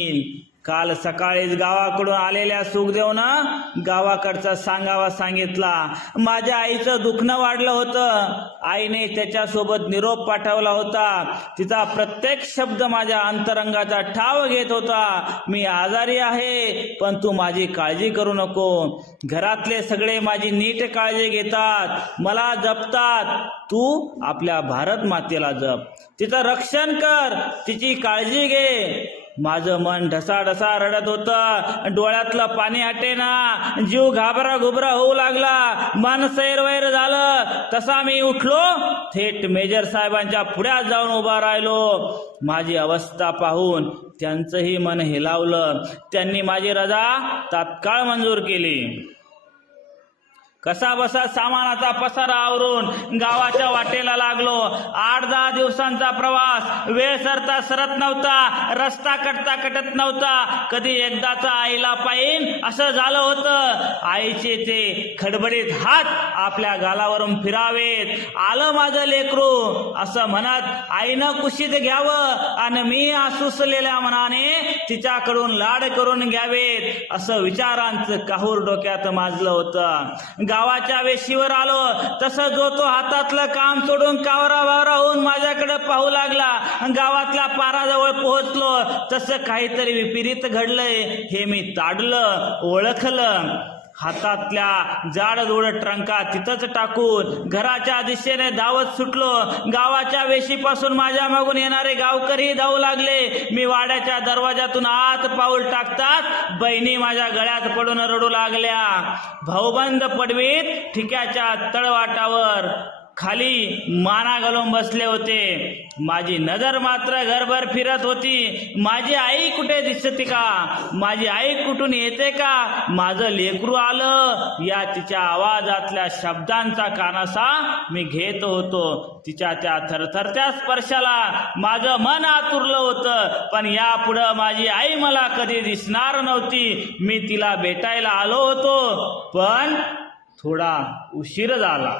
काल सकाळीच गावाकडून आलेल्या सुखदेवनं गावाकडचा सांगावा सांगितला. माझ्या आईचं दुखणं वाढलं होतं. आईने त्याच्यासोबत निरोप पाठवला होता. तिचा प्रत्येक शब्द माझ्या अंतरंगाचा ठाव घेत होता. मी आजारी आहे, पण तू माझी काळजी करू नको. घरातले सगळे माझी नीट काळजी घेतात, मला जपतात. तू आपल्या भारत मातेला जप, तिचं रक्षण कर, तिची काळजी घे. माझं मन ढसाढसा रडत होतं. डोळ्यातलं पाणी हटेना. जीव घाबरा घुबरा होऊ लागला. मन सैरवैर झालं. तसा मी उठलो, थेट मेजर साहेबांच्या पुढ्यात जाऊन उभा राहिलो. माझी अवस्था पाहून त्यांचंही मन हेलावलं. त्यांनी माझी रजा तात्काळ मंजूर केली. कसा बसा सामानाचा पसारा आवरून गावाच्या वाटेला लागलो. 8-10 दिवसांचा प्रवास. वेळ सरता सरत नव्हता, रस्ता कटता कटत नव्हता. कधी एकदाचा आईला पाहिन असं झालं होतं. आईचे ते खडबडीत हात आपल्या गालावरून फिरावेत. आलं माझं लेकरू असं म्हणत आईनं कुशीत घ्यावं आणि मी आसुसलेल्या मनाने तिच्याकडून लाड करून घ्यावेत असं विचारांचं काहूर डोक्यात माजलं होतं. गावाच्या वेशीवर आलो तसं जो तो हातातलं काम सोडून कावरा वावरा होऊन माझ्याकडे पाहू लागला. गावातल्या पाराजवळ पोहोचलो तसं काहीतरी विपरीत घडलंय हे मी ताडलं, ओळखलं. हातातल्या जाडजोड ट्रंका तिथंच टाकून घराच्या दिशेने धावत सुटलो. गावाच्या वेशीपासून माझ्या मागून येणारे गावकरी धावू लागले. मी वाड्याच्या दरवाजातून आत पाऊल टाकताच बहिणी माझ्या गळ्यात पडून रडू लागल्या. भाऊबंद पडवीत ठिक्याच्या तळवाटावर खाली माना घालून बसले होते. माझी नजर मात्र घरभर फिरत होती. माझी आई कुठे दिसते का? माझी आई कुठून येते का? माझं लेकरू आलं या तिच्या आवाजातल्या शब्दांचा कानासा मी घेत होतो. तिच्या त्या थरथरत्या स्पर्शाला माझं मन आतुरलं होतं. पण यापुढं माझी आई मला कधी दिसणार नव्हती. मी तिला भेटायला आलो होतो, पण थोडा उशीर झाला.